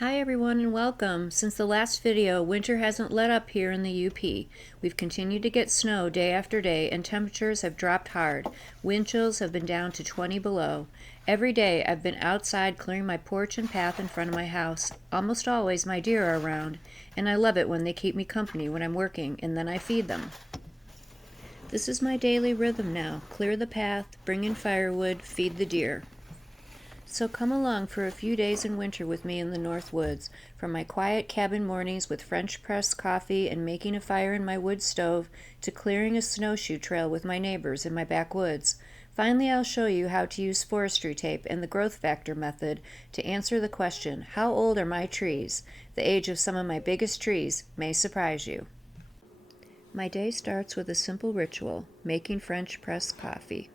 Hi everyone and welcome. Since the last video, winter hasn't let up here in the UP. We've continued to get snow day after day and temperatures have dropped hard. Wind chills have been down to 20 below. Every day I've been outside clearing my porch and path in front of my house. Almost always my deer are around, and I love it when they keep me company when I'm working and then I feed them. This is my daily rhythm now. Clear the path, bring in firewood, feed the deer. So come along for a few days in winter with me in the Northwoods, from my quiet cabin mornings with French press coffee and making a fire in my wood stove to clearing a snowshoe trail with my neighbors in my backwoods. Finally, I'll show you how to use forestry tape and the growth factor method to answer the question, how old are my trees? The age of some of my biggest trees may surprise you. My day starts with a simple ritual, making French press coffee.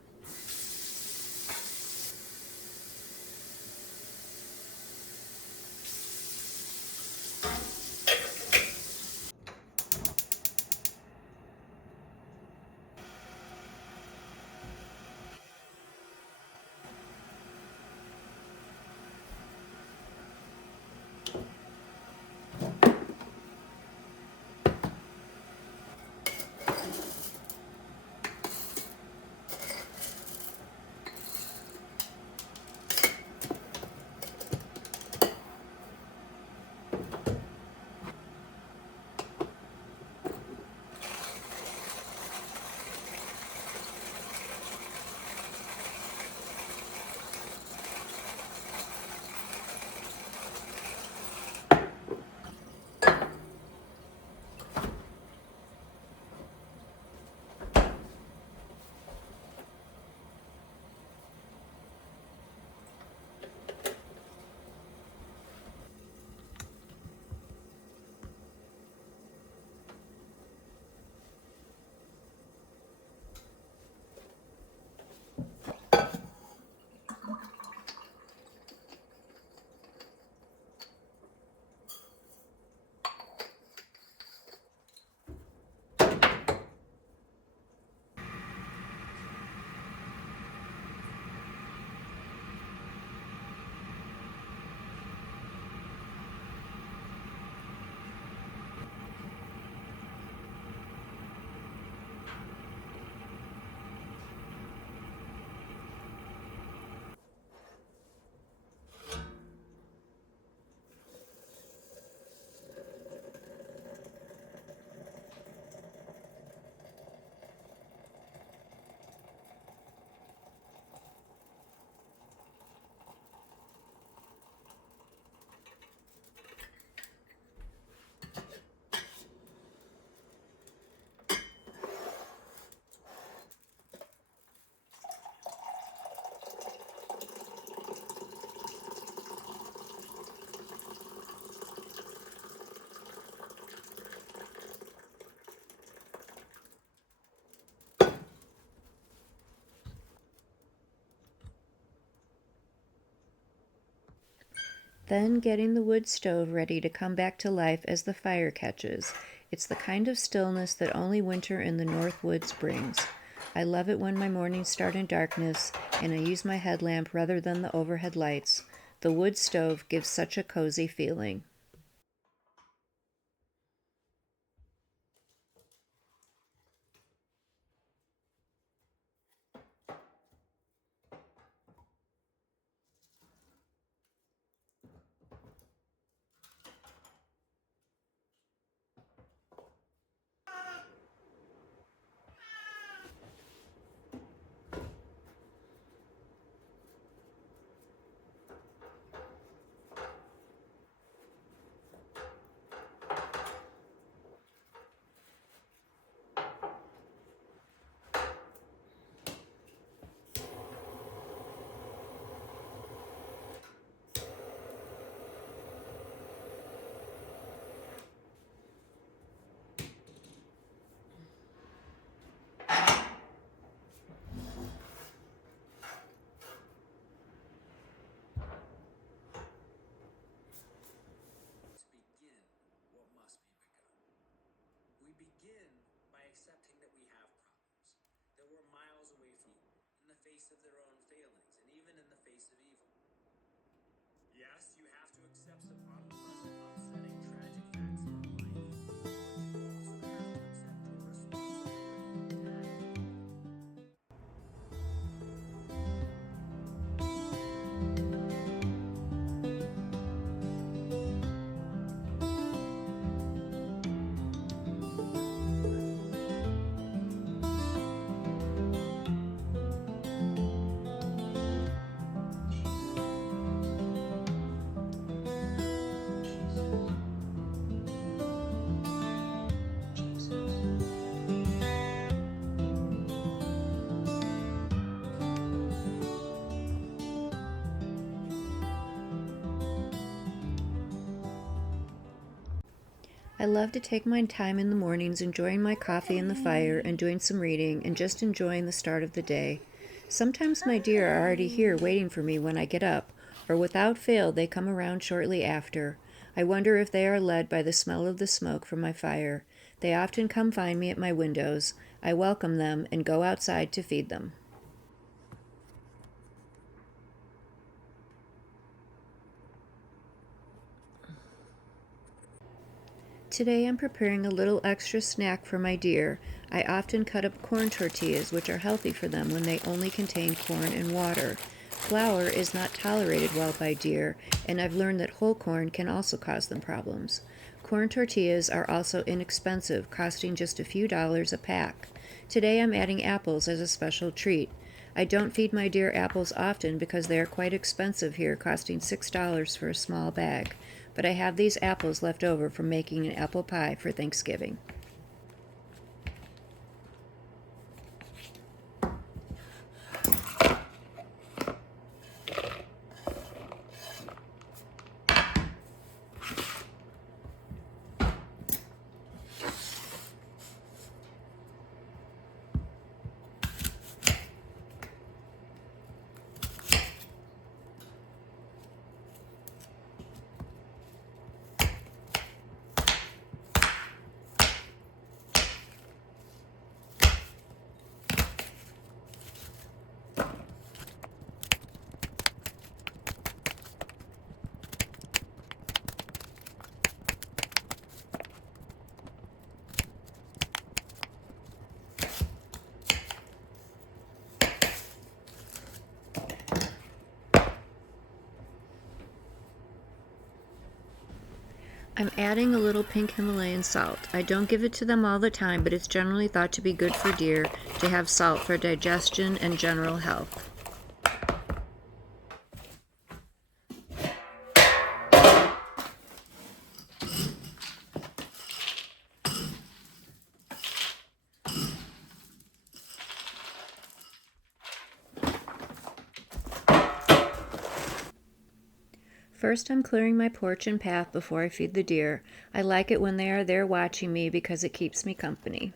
Then getting the wood stove ready to come back to life as the fire catches. It's the kind of stillness that only winter in the Northwoods brings. I love it when my mornings start in darkness and I use my headlamp rather than the overhead lights. The wood stove gives such a cozy feeling. To begin what must be begun. We begin by accepting that we have problems, that we're miles away from you, in the face of their own failings, and even in the face of evil. Yes, you have to accept some problems. I love to take my time in the mornings enjoying my coffee in the fire and doing some reading and just enjoying the start of the day. Sometimes my deer are already here waiting for me when I get up, or without fail they come around shortly after. I wonder if they are led by the smell of the smoke from my fire. They often come find me at my windows. I welcome them and go outside to feed them. Today I'm preparing a little extra snack for my deer. I often cut up corn tortillas, which are healthy for them when they only contain corn and water. Flour is not tolerated well by deer, and I've learned that whole corn can also cause them problems. Corn tortillas are also inexpensive, costing just a few dollars a pack. Today I'm adding apples as a special treat. I don't feed my deer apples often because they are quite expensive here, costing $6 for a small bag. But I have these apples left over from making an apple pie for Thanksgiving. I'm adding a little pink Himalayan salt. I don't give it to them all the time, but it's generally thought to be good for deer to have salt for digestion and general health. First, I'm clearing my porch and path before I feed the deer. I like it when they are there watching me because it keeps me company.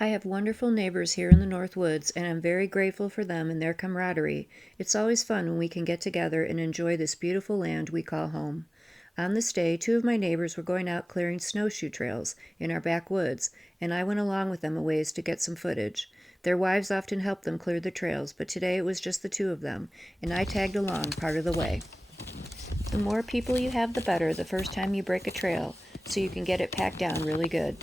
I have wonderful neighbors here in the Northwoods, and I'm very grateful for them and their camaraderie. It's always fun when we can get together and enjoy this beautiful land we call home. On this day, two of my neighbors were going out clearing snowshoe trails in our backwoods, and I went along with them a ways to get some footage. Their wives often help them clear the trails, but today it was just the two of them, and I tagged along part of the way. The more people you have, the better the first time you break a trail, so you can get it packed down really good.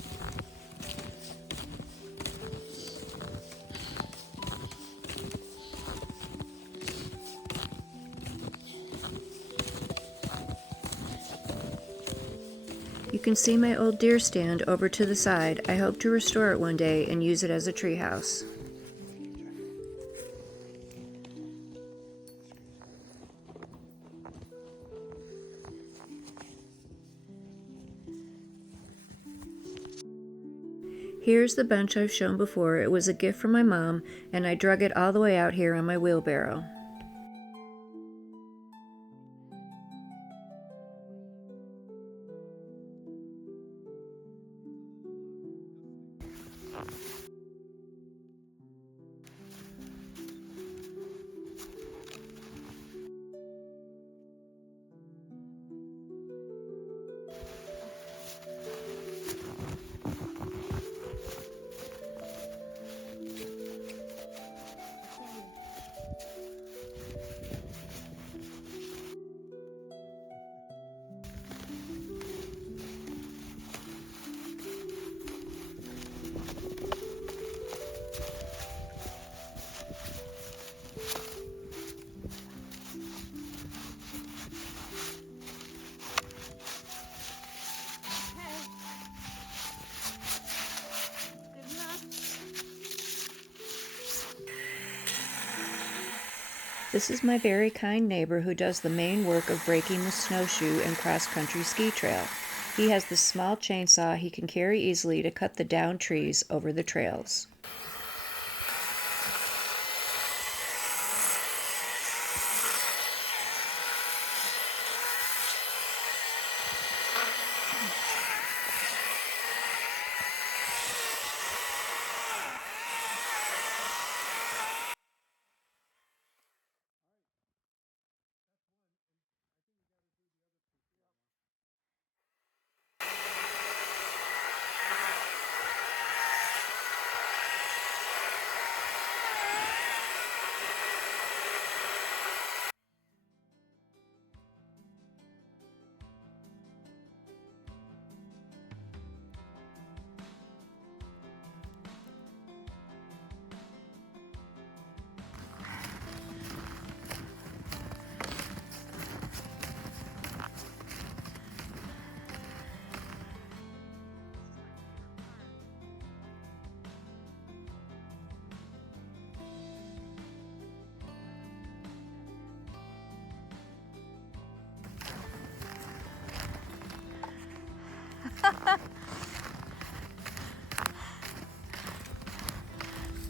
You can see my old deer stand over to the side. I hope to restore it one day and use it as a treehouse. Here's the bench I've shown before. It was a gift from my mom, and I drug it all the way out here on my wheelbarrow. This is my very kind neighbor who does the main work of breaking the snowshoe and cross-country ski trail. He has this small chainsaw he can carry easily to cut the downed trees over the trails.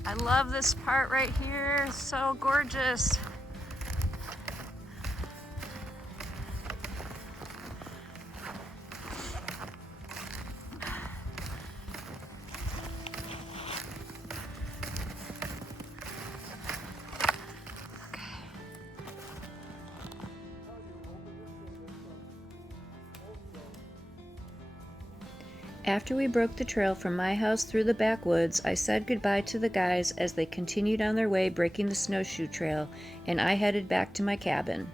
I love this part right here. It's so gorgeous. After we broke the trail from my house through the backwoods, I said goodbye to the guys as they continued on their way breaking the snowshoe trail, and I headed back to my cabin.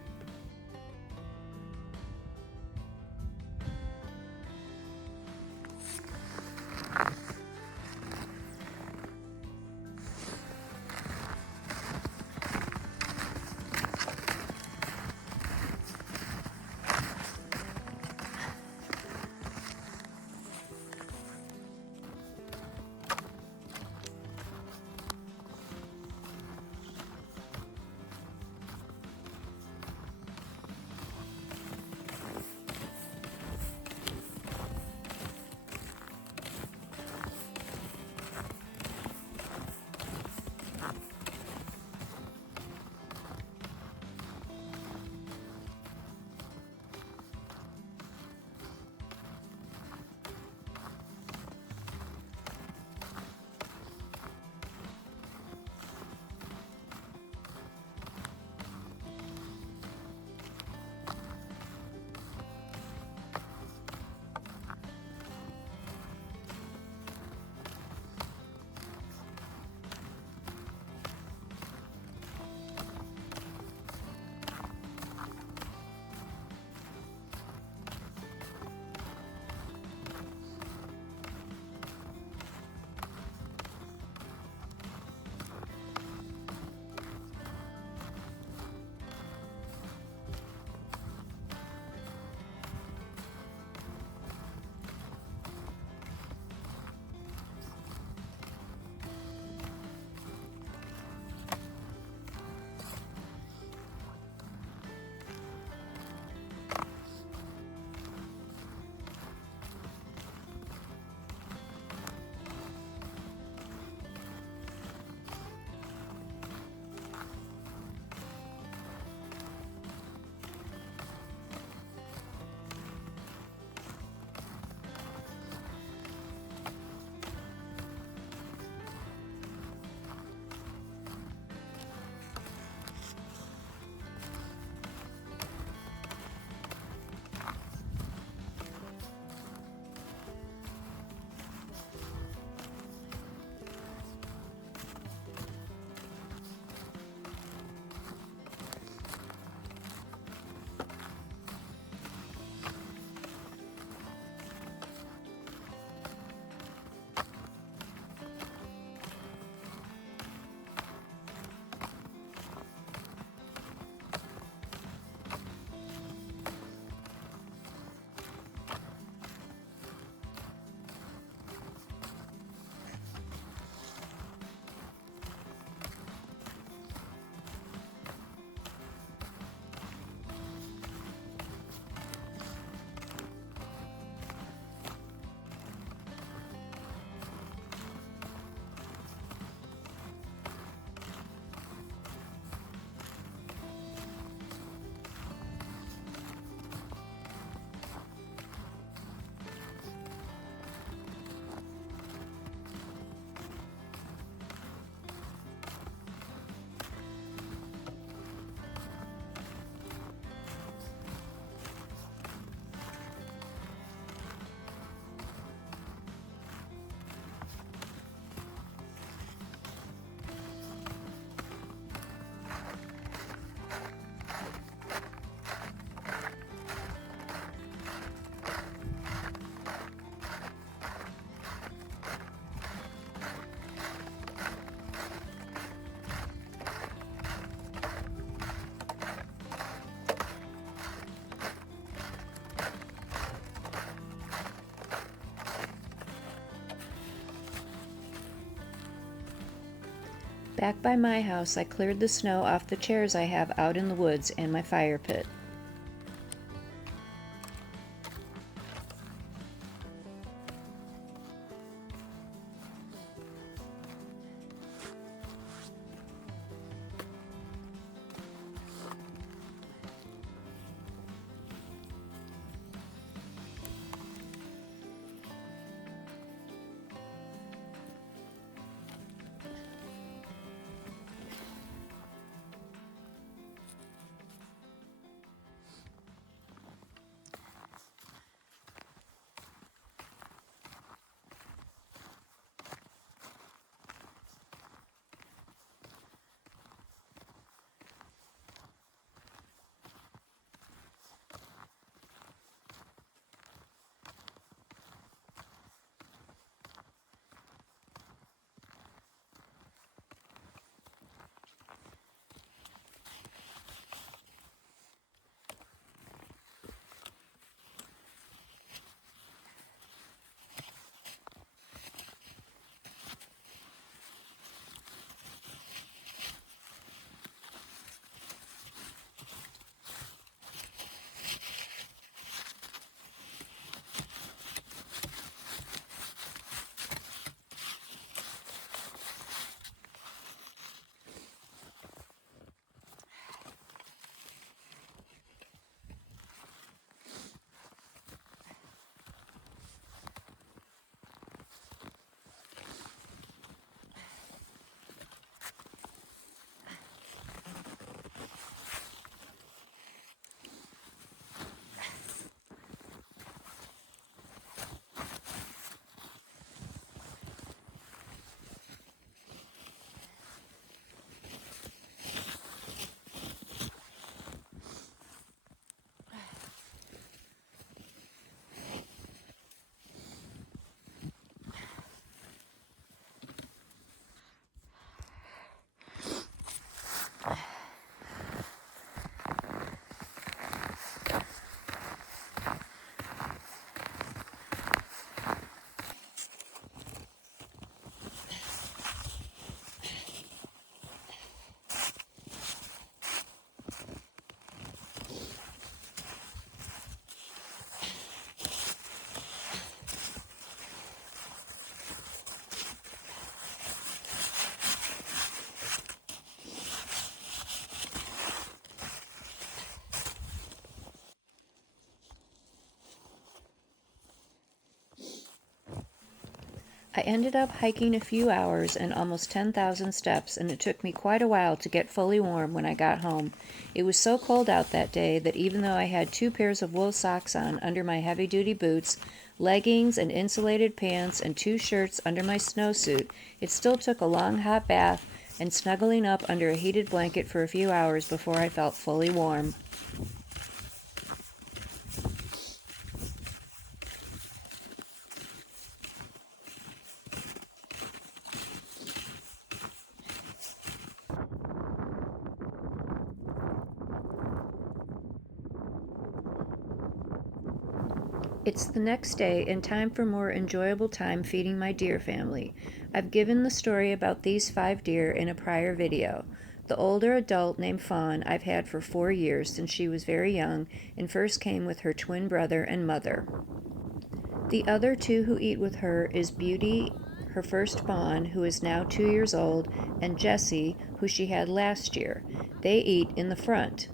Back by my house, I cleared the snow off the chairs I have out in the woods and my fire pit. I ended up hiking a few hours and almost 10,000 steps, and it took me quite a while to get fully warm when I got home. It was so cold out that day that even though I had 2 pairs of wool socks on under my heavy-duty boots, leggings and insulated pants, and 2 shirts under my snowsuit, it still took a long hot bath and snuggling up under a heated blanket for a few hours before I felt fully warm. It's the next day and time for more enjoyable time feeding my deer family. I've given the story about these 5 deer in a prior video. The older adult named Fawn I've had for 4 years since she was very young and first came with her twin brother and mother. The other 2 who eat with her is Beauty, her first fawn, who is now 2 years old, and Jessie, who she had last year. They eat in the front.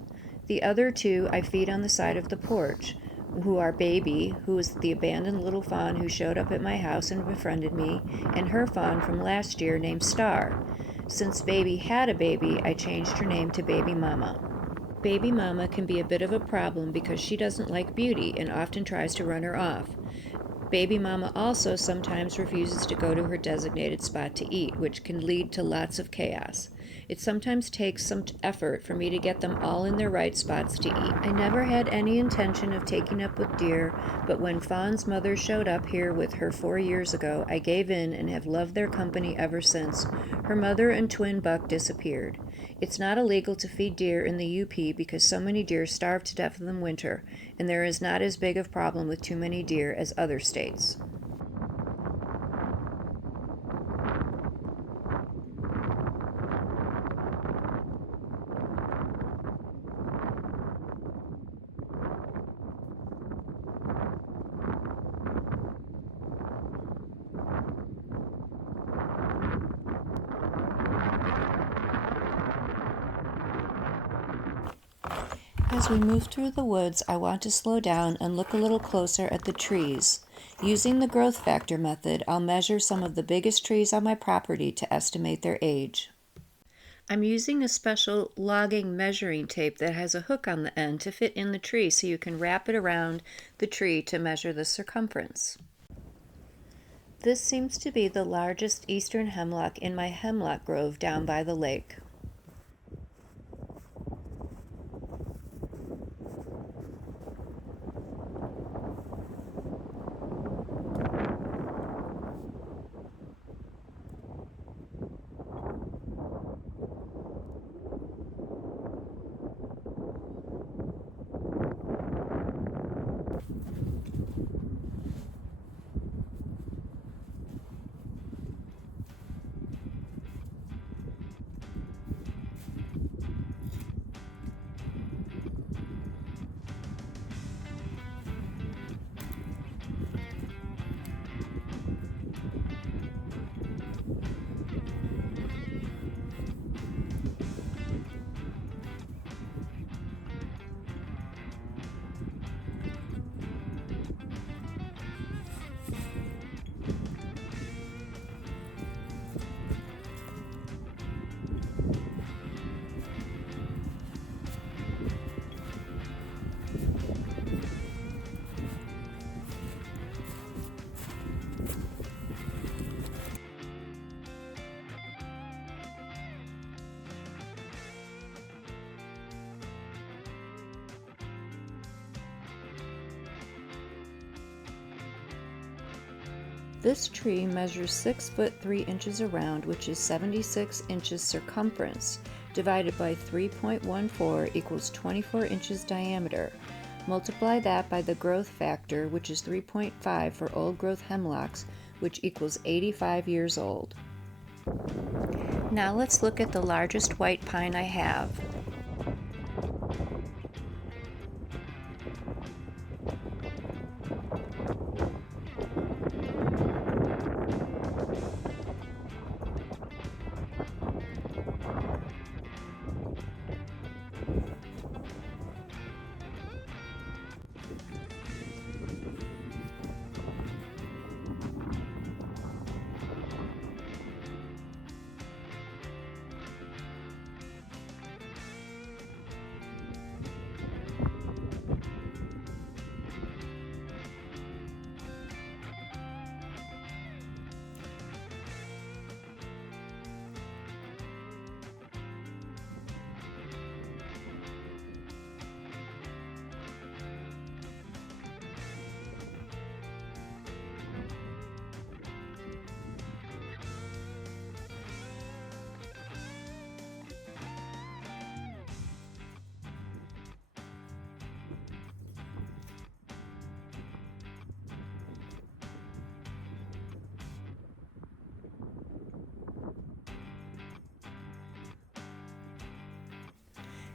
The other 2 I feed on the side of the porch, who are Baby, who is the abandoned little fawn who showed up at my house and befriended me, and her fawn from last year named Star. Since Baby had a baby, I changed her name to Baby Mama. Baby Mama can be a bit of a problem because she doesn't like Beauty and often tries to run her off. Baby Mama also sometimes refuses to go to her designated spot to eat, which can lead to lots of chaos. It sometimes takes some effort for me to get them all in their right spots to eat. I never had any intention of taking up with deer, but when Fawn's mother showed up here with her 4 years ago, I gave in and have loved their company ever since. Her mother and twin buck disappeared. It's not illegal to feed deer in the UP because so many deer starve to death in the winter, and there is not as big of a problem with too many deer as other states. As we move through the woods, I want to slow down and look a little closer at the trees. Using the growth factor method, I'll measure some of the biggest trees on my property to estimate their age. I'm using a special logging measuring tape that has a hook on the end to fit in the tree so you can wrap it around the tree to measure the circumference. This seems to be the largest eastern hemlock in my hemlock grove down by the lake. This tree measures 6 foot 3 inches around, which is 76 inches circumference, divided by 3.14 equals 24 inches diameter. Multiply that by the growth factor, which is 3.5 for old growth hemlocks, which equals 85 years old. Now let's look at the largest white pine I have.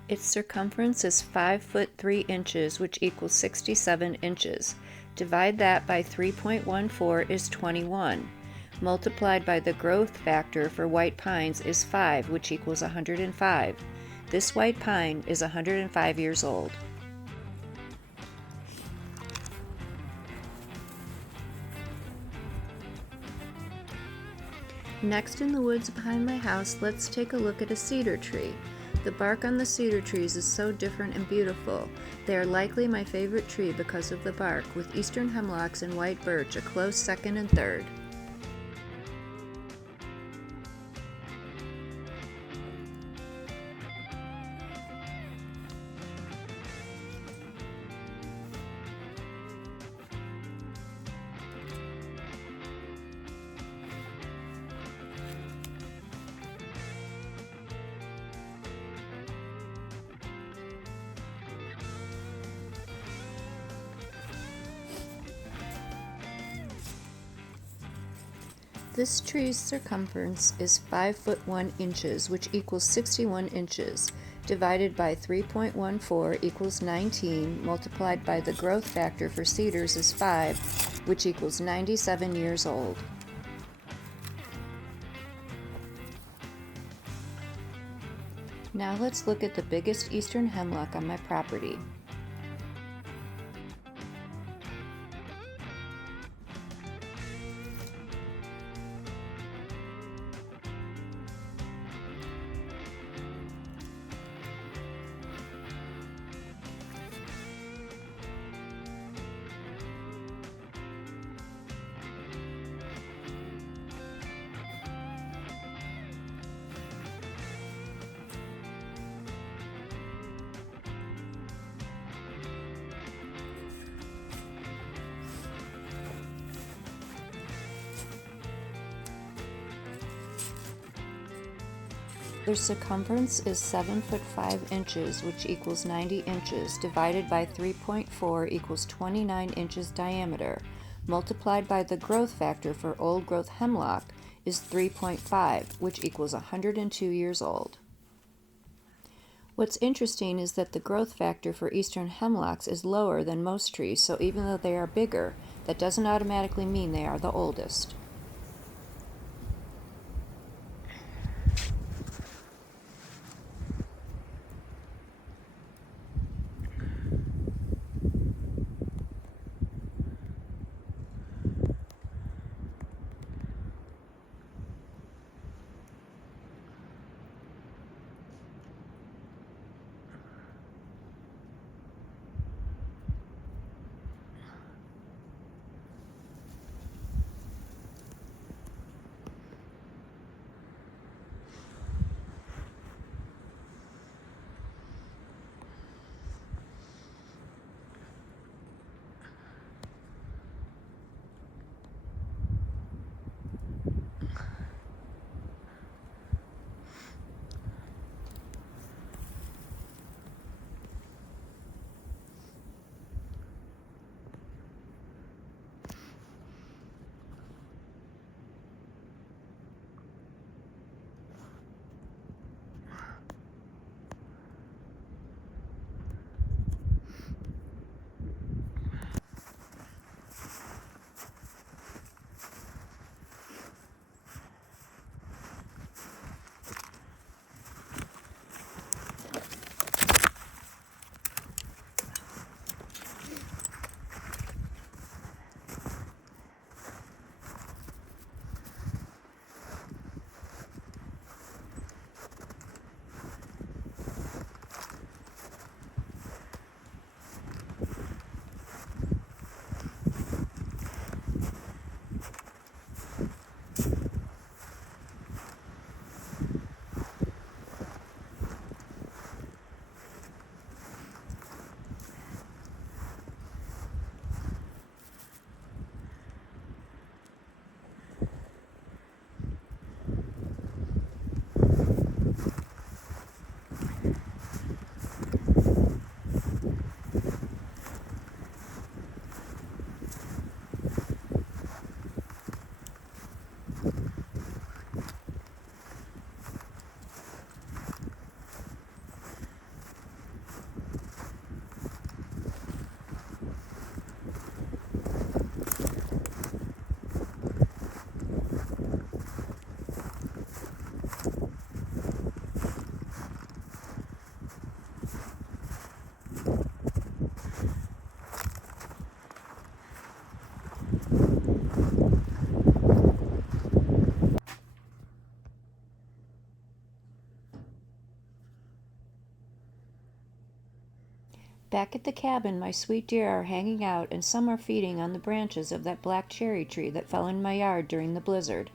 Its circumference is 5 foot 3 inches, which equals 67 inches. Divide that by 3.14 is 21. Multiplied by the growth factor for white pines is 5, which equals 105. This white pine is 105 years old. Next, in the woods behind my house, let's take a look at a cedar tree. The bark on the cedar trees is so different and beautiful. They are likely my favorite tree because of the bark, with eastern hemlocks and white birch a close second and third. This tree's circumference is 5 foot 1 inches, which equals 61 inches. Divided by 3.14 equals 19, multiplied by the growth factor for cedars is 5, which equals 97 years old. Now let's look at the biggest eastern hemlock on my property. Their circumference is 7 foot 5 inches, which equals 90 inches, divided by 3.4 equals 29 inches diameter, multiplied by the growth factor for old growth hemlock is 3.5, which equals 102 years old. What's interesting is that the growth factor for eastern hemlocks is lower than most trees, so even though they are bigger, that doesn't automatically mean they are the oldest. Back at the cabin, my sweet deer are hanging out and some are feeding on the branches of that black cherry tree that fell in my yard during the blizzard.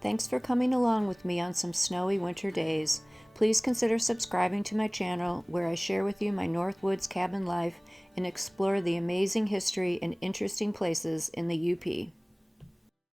Thanks for coming along with me on some snowy winter days. Please consider subscribing to my channel where I share with you my Northwoods cabin life and explore the amazing history and interesting places in the UP.